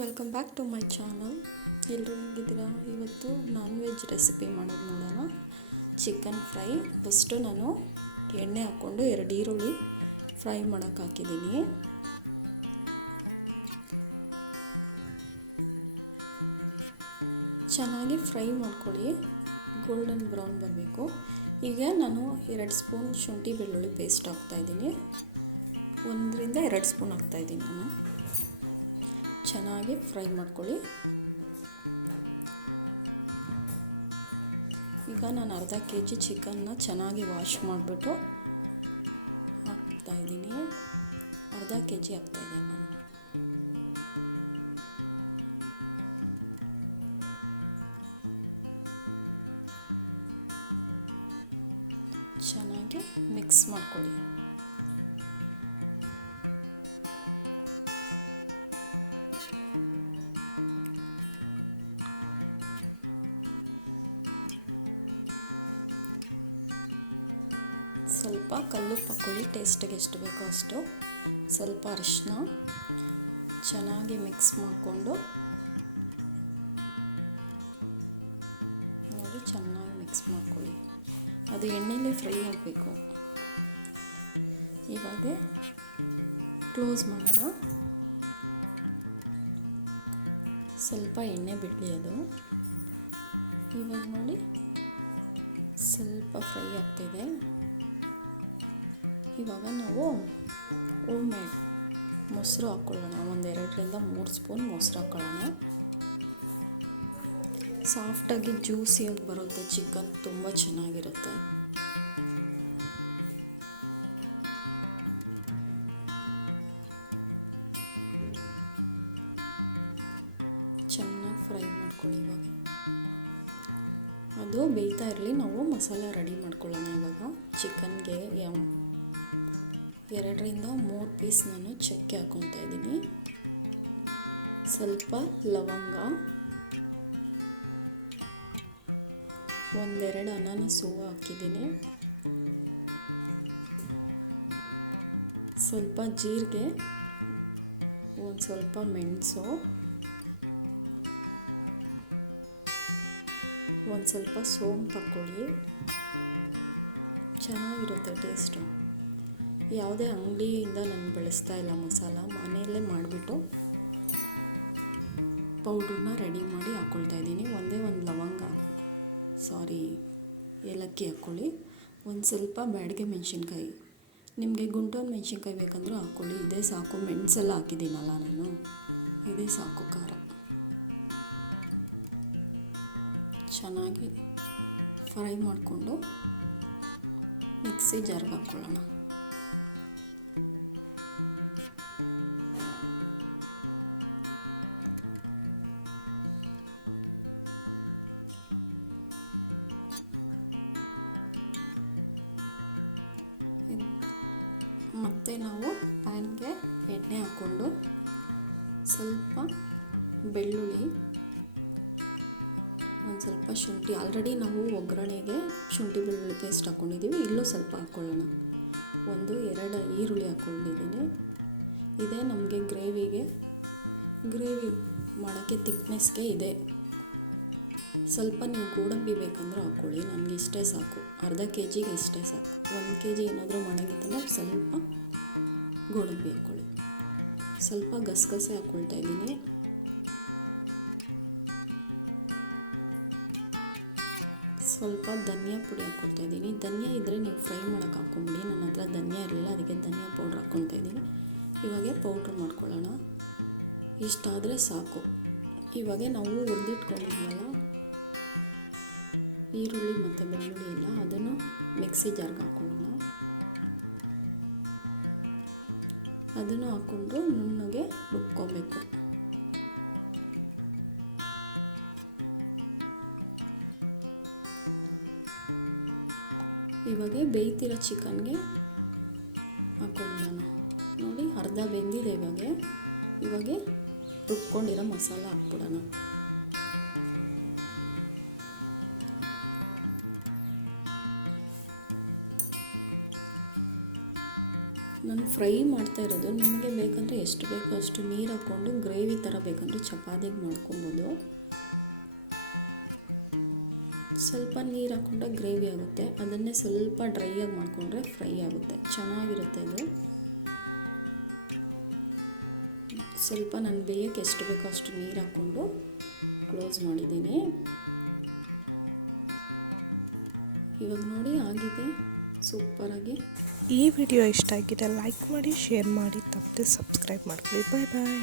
Welcome back to my channel. ಎಲ್ಲರೂ ಹೇಗಿದ್ದೀರಾ? ಇವತ್ತು ನಾನ್ ವೆಜ್ ರೆಸಿಪಿ ಮಾಡೋದು ನೋಡೋಣ. Chicken fry. ಫಸ್ಟು ನಾನು ಎಣ್ಣೆ ಹಾಕ್ಕೊಂಡು 2 ಈರುಳ್ಳಿ ಫ್ರೈ ಮಾಡೋಕ್ಕೆ ಹಾಕಿದ್ದೀನಿ. ಚೆನ್ನಾಗಿ ಫ್ರೈ ಮಾಡ್ಕೊಳ್ಳಿ, ಗೋಲ್ಡನ್ ಬ್ರೌನ್ ಬರಬೇಕು. ಈಗ ನಾನು 2 ಸ್ಪೂನ್ ಶುಂಠಿ ಬೆಳ್ಳುಳ್ಳಿ ಪೇಸ್ಟ್ ಹಾಕ್ತಾಯಿದ್ದೀನಿ. 1ರಿಂದ 2 ಸ್ಪೂನ್ ಹಾಕ್ತಾಯಿದ್ದೀನಿ ನಾನು. ಚೆನ್ನಾಗಿ ಫ್ರೈ ಮಾಡ್ಕೊಳ್ಳಿ. ಈಗ ನಾನು ಅರ್ಧ kg ಚಿಕನ್ನ ಚೆನ್ನಾಗಿ ವಾಶ್ ಮಾಡಿಬಿಟ್ಟು ಹಾಕ್ತಾಯಿದ್ದೀನಿ. ಅರ್ಧ kg ಹಾಕ್ತಾಯಿದ್ದೀನಿ ನಾನು. ಚೆನ್ನಾಗಿ ಮಿಕ್ಸ್ ಮಾಡ್ಕೊಳ್ಳಿ. ಸ್ವಲ್ಪ ಕಲ್ಲುಪ್ಪು ಹಾಕ್ಕೊಳ್ಳಿ, ಟೇಸ್ಟಿಗೆ ಎಷ್ಟು ಬೇಕೋ ಅಷ್ಟು. ಸ್ವಲ್ಪ ಅರಿಶಿನ, ಚೆನ್ನಾಗಿ ಮಿಕ್ಸ್ ಮಾಡಿಕೊಂಡು ನೋಡಿ, ಚೆನ್ನಾಗಿ ಮಿಕ್ಸ್ ಮಾಡ್ಕೊಳ್ಳಿ. ಅದು ಎಣ್ಣೆಲೇ ಫ್ರೈ ಆಗಬೇಕು. ಇವಾಗ ಕ್ಲೋಸ್ ಮಾಡೋಣ. ಸ್ವಲ್ಪ ಎಣ್ಣೆ ಬಿಡಲಿ ಅದು. ಇವಾಗ ನೋಡಿ, ಸ್ವಲ್ಪ ಫ್ರೈ ಆಗ್ತಿದೆ. ಇವಾಗ ನಾವು ಹೋಮ್ ಮೇಡ್ ಮೊಸರು ಹಾಕ್ಕೊಳ್ಳೋಣ. 2ರಿಂದ 3 ಸ್ಪೂನ್ ಮೊಸರು ಹಾಕ್ಕೊಳ್ಳೋಣ. ಸಾಫ್ಟಾಗಿ ಜ್ಯೂಸಿಯಾಗಿ ಬರುತ್ತೆ ಚಿಕನ್, ತುಂಬ ಚೆನ್ನಾಗಿರುತ್ತೆ. ಚೆನ್ನಾಗಿ ಫ್ರೈ ಮಾಡ್ಕೊಳ್ಳಿ. ಇವಾಗ ಅದು ಬೇಯ್ತಾ ಇರಲಿ, ನಾವು ಮಸಾಲ ರೆಡಿ ಮಾಡ್ಕೊಳ್ಳೋಣ. ಇವಾಗ ಚಿಕನ್ಗೆ 2ರಿಂದ 3 ಪೀಸ್ ನಾನು ಚಕ್ಕೆ ಹಾಕ್ಕೊತಾ ಇದ್ದೀನಿ. ಸ್ವಲ್ಪ ಲವಂಗ, 1-2 ಅನಾನಸ್ ಹೂವು ಹಾಕಿದ್ದೀನಿ. ಸ್ವಲ್ಪ ಜೀರಿಗೆ, ಸ್ವಲ್ಪ ಮೆಣಸು, ಸ್ವಲ್ಪ ಸೋಂಪು ಹಾಕ್ಕೊಳ್ಳಿ. ಚೆನ್ನಾಗಿರುತ್ತೆ ಟೇಸ್ಟು. ಯಾವುದೇ ಅಂಗಡಿಯಿಂದ ನಾನು ಬಳಸ್ತಾ ಇಲ್ಲ ಮಸಾಲ, ಮನೆಯಲ್ಲೇ ಮಾಡಿಬಿಟ್ಟು ಪೌಡ್ರನ್ನ ರೆಡಿ ಮಾಡಿ ಹಾಕ್ಕೊಳ್ತಾ ಇದ್ದೀನಿ. ಒಂದು ಲವಂಗ, ಏಲಕ್ಕಿ ಹಾಕ್ಕೊಳ್ಳಿ. ಸ್ವಲ್ಪ ಬ್ಯಾಡಗೆ ಮೆಣಸಿನ್ಕಾಯಿ, ನಿಮಗೆ ಗುಂಟೂರು ಮೆಣಸಿನ್ಕಾಯಿ ಬೇಕಂದ್ರೂ ಹಾಕ್ಕೊಳ್ಳಿ. ಇದೇ ಸಾಕು, ಮೆಣಸೆಲ್ಲ ಹಾಕಿದ್ದೀನಲ್ಲ ನಾನು, ಇದೇ ಸಾಕು ಖಾರ. ಚೆನ್ನಾಗಿ ಫ್ರೈ ಮಾಡಿಕೊಂಡು ಮಿಕ್ಸಿ ಜಾರ್ಗೆ ಹಾಕ್ಕೊಳ್ಳೋಣ. ಮತ್ತು ನಾವು ಪ್ಯಾನ್ಗೆ ಎಣ್ಣೆ ಹಾಕ್ಕೊಂಡು ಸ್ವಲ್ಪ ಬೆಳ್ಳುಳ್ಳಿ, ಸ್ವಲ್ಪ ಶುಂಠಿ, ಆಲ್ರೆಡಿ ನಾವು ಒಗ್ಗರಣೆಗೆ ಶುಂಠಿ ಬೆಳ್ಳುಳ್ಳಿ ಪೇಸ್ಟ್ ಹಾಕ್ಕೊಂಡಿದ್ದೀವಿ. ಇಲ್ಲೂ ಸ್ವಲ್ಪ ಹಾಕ್ಕೊಳ್ಳೋಣ. 1-2 ಈರುಳ್ಳಿ ಹಾಕ್ಕೊಂಡಿದ್ದೀನಿ. ಇದೇ ನಮಗೆ ಗ್ರೇವಿ ಮಾಡೋಕ್ಕೆ ತಿಕ್ನೆಸ್ಗೆ ಇದೆ. ಸ್ವಲ್ಪ ನೀವು ಗೋಡಂಬಿ ಬೇಕಂದ್ರೆ ಹಾಕ್ಕೊಳ್ಳಿ, ನನಗೆ ಇಷ್ಟೇ ಸಾಕು. ಅರ್ಧ kgಗೆ ಇಷ್ಟೇ ಸಾಕು. 1 kg ಏನಾದರೂ ಮಾಡೋಂಗಿತ್ತಂದ್ರೆ ಸ್ವಲ್ಪ ಗೋಡಂಬಿ ಹಾಕ್ಕೊಳ್ಳಿ. ಸ್ವಲ್ಪ ಗಸಗಸೆ ಹಾಕ್ಕೊಳ್ತಾ ಇದ್ದೀನಿ. ಸ್ವಲ್ಪ ಧನಿಯಾ ಪುಡಿ ಹಾಕ್ಕೊಳ್ತಾ ಇದ್ದೀನಿ. ಧನಿಯಾ ಇದ್ದರೆ ನೀವು ಫ್ರೈ ಮಾಡೋಕ್ಕೆ ಹಾಕ್ಕೊಂಬಿಡಿ. ನನ್ನ ಹತ್ರ ಧನಿಯಾ ಇರಲಿಲ್ಲ, ಅದಕ್ಕೆ ಧನಿಯಾ ಪೌಡ್ರ್ ಹಾಕ್ಕೊಳ್ತಾ ಇದ್ದೀನಿ. ಇವಾಗೆ ಪೌಡ್ರ್ ಮಾಡ್ಕೊಳ್ಳೋಣ. ಇಷ್ಟಾದರೆ ಸಾಕು. ಇವಾಗ ನಾವು ಹುರಿದಿಟ್ಕೊಂಡಿದ್ವಲ್ಲ ಈರುಳ್ಳಿ ಮತ್ತು ಬೆಳ್ಳುಳ್ಳಿ ಎಲ್ಲ, ಅದನ್ನು ಮಿಕ್ಸಿ ಜಾರ್ಗೆ ಹಾಕ್ಕೊಳ್ಳೋಣ. ಅದನ್ನು ಹಾಕ್ಕೊಂಡು ನುಣ್ಣಗೆ ರುಬ್ಕೋಬೇಕು. ಇವಾಗ ಬೇಯ್ತಿರೋ ಚಿಕನ್ಗೆ ಹಾಕ್ಕೊಂಬಿಡೋಣ. ನೋಡಿ, ಅರ್ಧ ಬೆಂದಿದೆ. ಇವಾಗ ರುಬ್ಕೊಂಡಿರೋ ಮಸಾಲ ಹಾಕ್ಬಿಡೋಣ. ನಾನು ಫ್ರೈ ಮಾಡ್ತಾ ಇರೋದು. ನಿಮಗೆ ಬೇಕಂದರೆ ಎಷ್ಟು ಬೇಕೋ ಅಷ್ಟು ನೀರು ಹಾಕ್ಕೊಂಡು ಗ್ರೇವಿ ಥರ ಬೇಕಂದರೆ ಚಪಾತಿಗೆ ಮಾಡ್ಕೊಬೋದು. ಸ್ವಲ್ಪ ನೀರು ಹಾಕ್ಕೊಂಡ್ರೆ ಗ್ರೇವಿ ಆಗುತ್ತೆ, ಅದನ್ನೇ ಸ್ವಲ್ಪ ಡ್ರೈಯಾಗಿ ಮಾಡಿಕೊಂಡ್ರೆ ಫ್ರೈ ಆಗುತ್ತೆ, ಚೆನ್ನಾಗಿರುತ್ತೆ ಇದು. ಸ್ವಲ್ಪ ನಾನು ಬೇಯಕ್ಕೆ ಎಷ್ಟು ಬೇಕೋ ಅಷ್ಟು ನೀರು ಹಾಕ್ಕೊಂಡು ಕ್ಲೋಸ್ ಮಾಡಿದ್ದೀನಿ. ಇವಾಗ ನೋಡಿ ಆಗಿದೆ ಸೂಪರಾಗಿ. ಈ ವಿಡಿಯೋ ಇಷ್ಟ ಆಗಿದೆ ಲೈಕ್ ಮಾಡಿ, ಶೇರ್ ಮಾಡಿ, ತಪ್ಪದೆ ಸಬ್ಸ್ಕ್ರೈಬ್ ಮಾಡ್ಕೊಳ್ಳಿ. ಬಾಯ್ ಬಾಯ್.